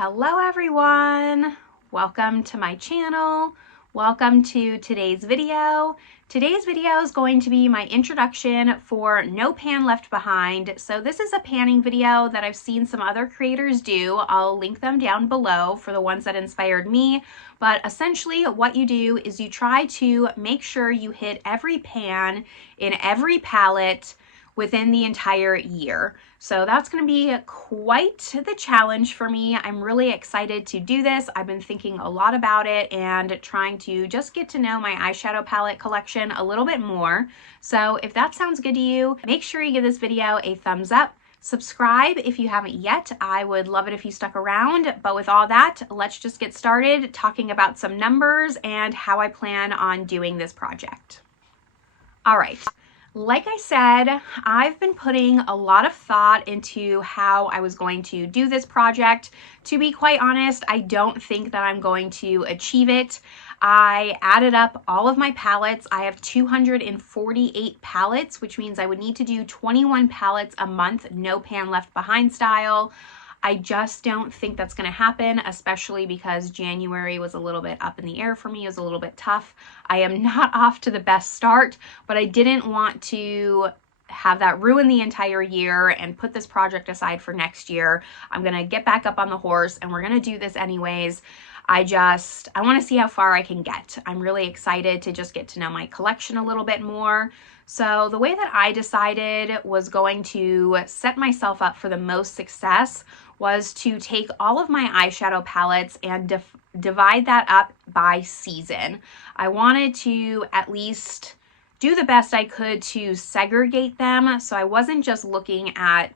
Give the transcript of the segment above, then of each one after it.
Hello everyone, welcome to my channel. Welcome to today's video. Today's video is going to be my introduction for No Pan Left Behind. So this is a panning video that I've seen some other creators do. I'll link them down below for the ones that inspired me. But essentially what you do is you try to make sure you hit every pan in every palette within the entire year. So that's going to be quite the challenge for me. I'm really excited to do this. I've been thinking a lot about it and trying to just get to know my eyeshadow palette collection a little bit more. So if that sounds good to you, make sure you give this video a thumbs up. Subscribe if you haven't yet. I would love it if you stuck around. But with all that, let's just get started talking about some numbers and how I plan on doing this project. All right. Like I said, I've been putting a lot of thought into how I was going to do this project. To be quite honest, I don't think that I'm going to achieve it. I added up all of my palettes. I have 248 palettes, which means I would need to do 21 palettes a month, no pan left behind style. I just don't think that's going to happen, especially because January was a little bit up in the air for me. It was a little bit tough. I am not off to the best start, but I didn't want to have that ruin the entire year and put this project aside for next year. I'm going to get back up on the horse and we're going to do this anyways. I want to see how far I can get. I'm really excited to just get to know my collection a little bit more. So the way that I decided was going to set myself up for the most success was to take all of my eyeshadow palettes and divide that up by season. I wanted to at least do the best I could to segregate them, so I wasn't just looking at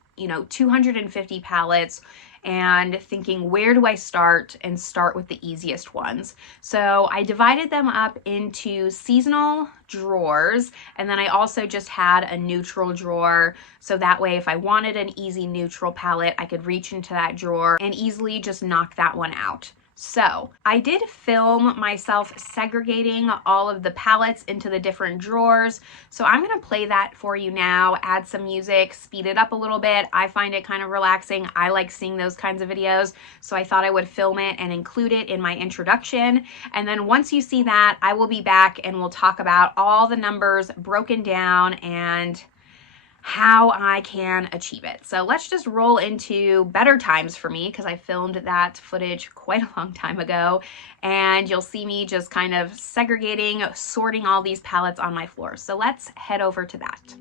250 palettes and thinking, where do I start, and start with the easiest ones. So I divided them up into seasonal drawers, and then I also just had a neutral drawer, so that way if I wanted an easy neutral palette, I could reach into that drawer and easily just knock that one out. So I did film myself segregating all of the palettes into the different drawers. So I'm going to play that for you now, add some music, speed it up a little bit. I find it kind of relaxing. I like seeing those kinds of videos. So I thought I would film it and include it in my introduction. And then once you see that, I will be back and we'll talk about all the numbers broken down and how I can achieve it. So let's just roll into better times for me, because I filmed that footage quite a long time ago, and you'll see me just kind of segregating, sorting all these palettes on my floor. So let's head over to that.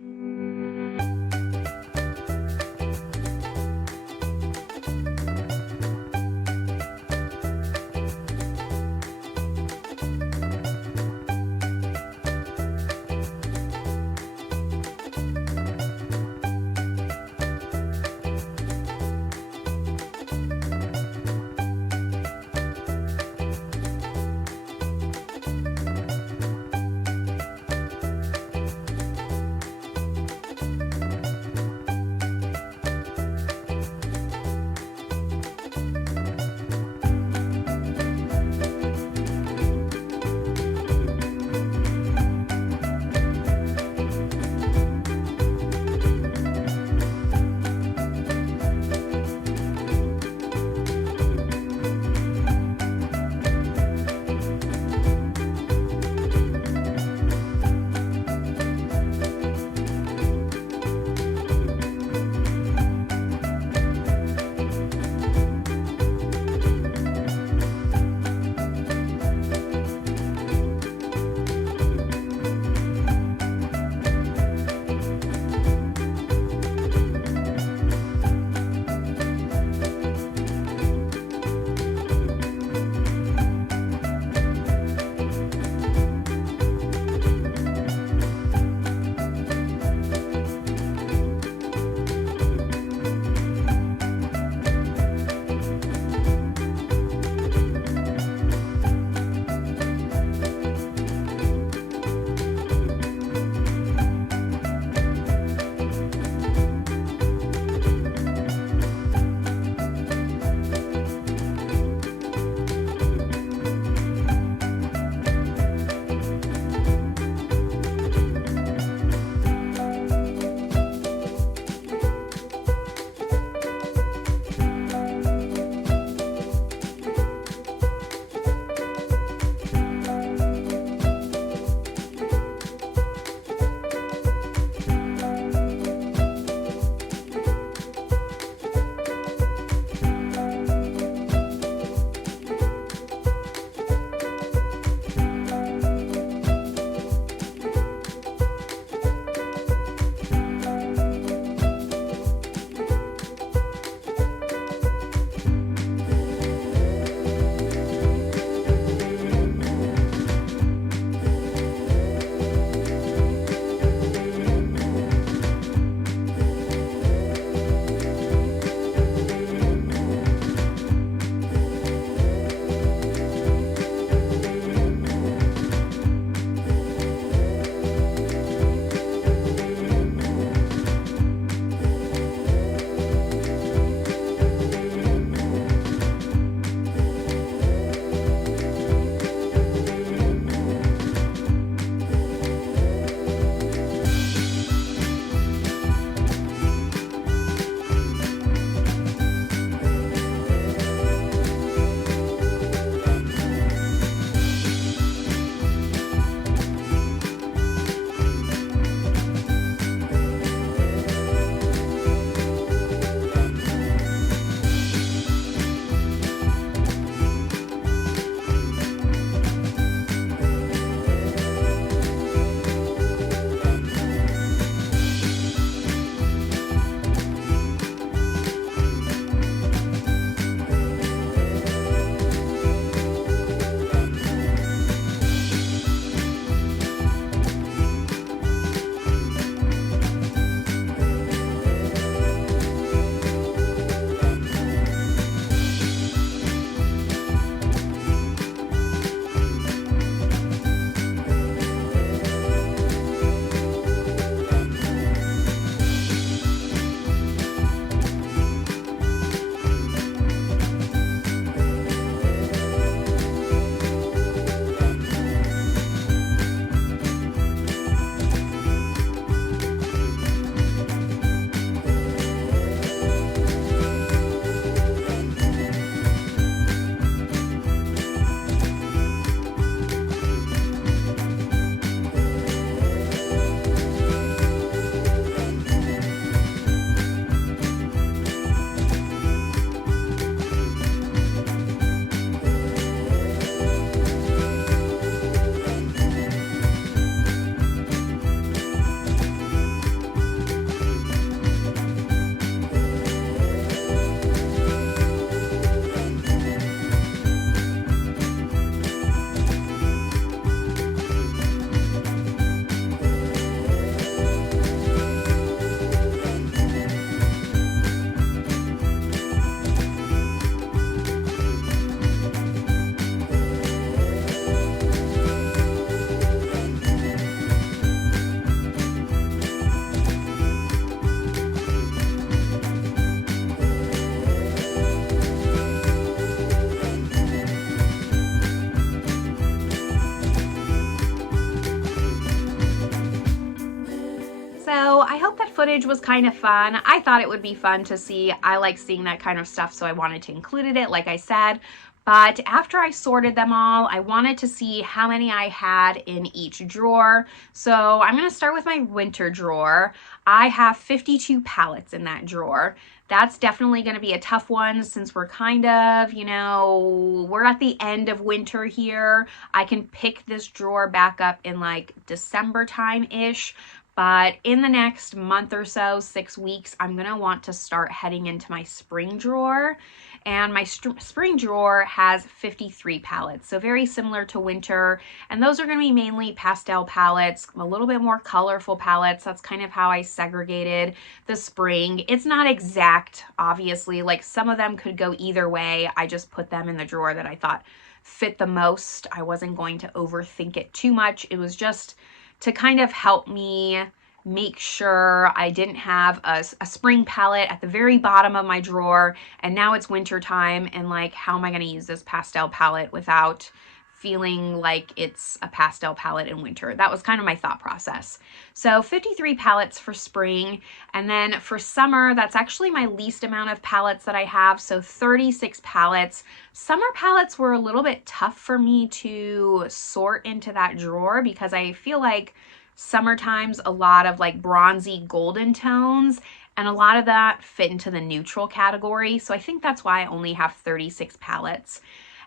footage was kind of fun. I thought it would be fun to see. I like seeing that kind of stuff, so I wanted to include it, like I said. But after I sorted them all, I wanted to see how many I had in each drawer. So I'm going to start with my winter drawer. I have 52 palettes in that drawer. That's definitely going to be a tough one since we're kind of, you know, we're at the end of winter here. I can pick this drawer back up in like December time-ish. But in the next month or so, 6 weeks, I'm going to want to start heading into my spring drawer. And my spring drawer has 53 palettes, so very similar to winter. And those are going to be mainly pastel palettes, a little bit more colorful palettes. That's kind of how I segregated the spring. It's not exact, obviously. Like some of them could go either way. I just put them in the drawer that I thought fit the most. I wasn't going to overthink it too much. It was just to kind of help me make sure I didn't have a spring palette at the very bottom of my drawer and now it's winter time and like how am I going to use this pastel palette without feeling like it's a pastel palette in winter. That was kind of my thought process. So 53 palettes for spring, and then for summer that's actually my least amount of palettes that I have, so 36 palettes. Summer palettes were a little bit tough for me to sort into that drawer because I feel like summertime's a lot of like bronzy golden tones and a lot of that fit into the neutral category. So I think that's why I only have 36 palettes.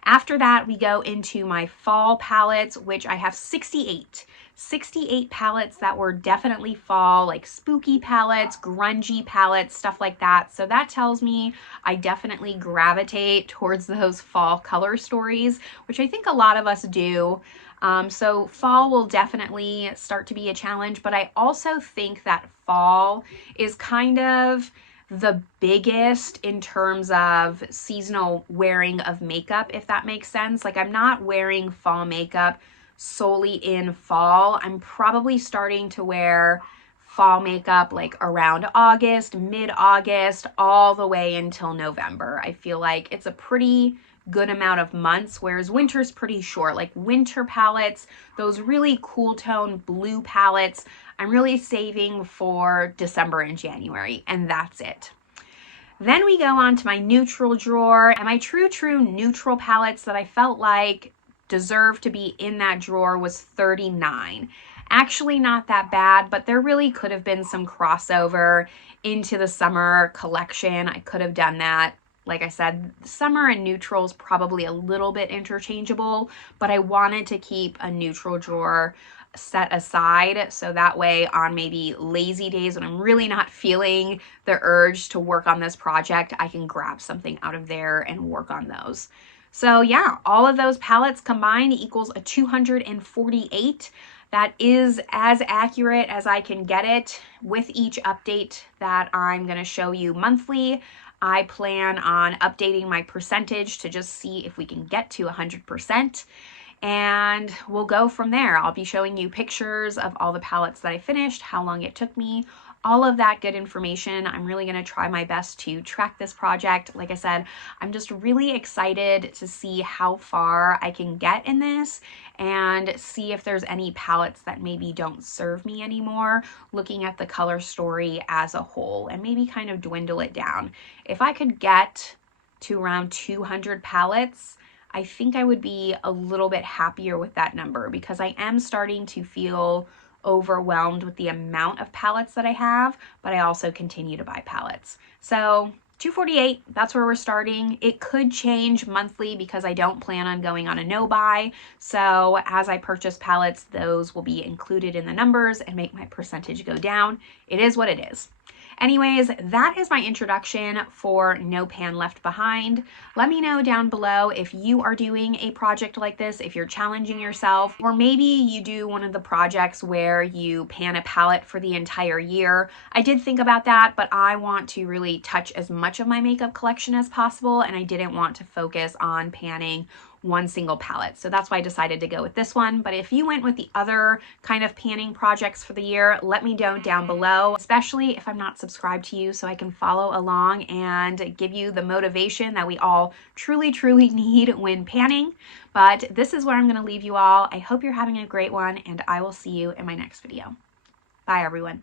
After that, we go into my fall palettes, which I have 68 palettes that were definitely fall, like spooky palettes, grungy palettes, stuff like that. So that tells me I definitely gravitate towards those fall color stories, which I think a lot of us do. So fall will definitely start to be a challenge, but I also think that fall is kind of the biggest in terms of seasonal wearing of makeup, if that makes sense. Like I'm not wearing fall makeup solely in fall. I'm probably starting to wear fall makeup like around August, mid-August, all the way until November. I feel like it's a pretty good amount of months, whereas winter's pretty short. Like winter palettes, those really cool tone blue palettes, I'm really saving for December and January, and that's it. Then we go on to my neutral drawer, and my true neutral palettes that I felt like deserved to be in that drawer was 39. Actually not that bad, but there really could have been some crossover into the summer collection. I could have done that. Like I said, summer and neutrals probably a little bit interchangeable, but I wanted to keep a neutral drawer set aside so that way on maybe lazy days when I'm really not feeling the urge to work on this project, I can grab something out of there and work on those. So yeah, all of those palettes combined equals a 248. That is as accurate as I can get it with each update that I'm going to show you monthly. I plan on updating my percentage to just see if we can get to 100%. And we'll go from there. I'll be showing you pictures of all the palettes that I finished, how long it took me, all of that good information. I'm really going to try my best to track this project. Like I said, I'm just really excited to see how far I can get in this and see if there's any palettes that maybe don't serve me anymore, looking at the color story as a whole and maybe kind of dwindle it down. If I could get to around 200 palettes, I think I would be a little bit happier with that number because I am starting to feel overwhelmed with the amount of palettes that I have, but I also continue to buy palettes. So 248, that's where we're starting. It could change monthly because I don't plan on going on a no buy. So as I purchase palettes, those will be included in the numbers and make my percentage go down. It is what it is. Anyways, that is my introduction for No Pan Left Behind. Let me know down below if you are doing a project like this, if you're challenging yourself, or maybe you do one of the projects where you pan a palette for the entire year. I did think about that, but I want to really touch as much of my makeup collection as possible, and I didn't want to focus on panning one single palette. So that's why I decided to go with this one. But if you went with the other kind of panning projects for the year, let me know down below, especially if I'm not subscribed to you so I can follow along and give you the motivation that we all truly need when panning. But this is where I'm going to leave you all. I hope you're having a great one and I will see you in my next video. Bye everyone.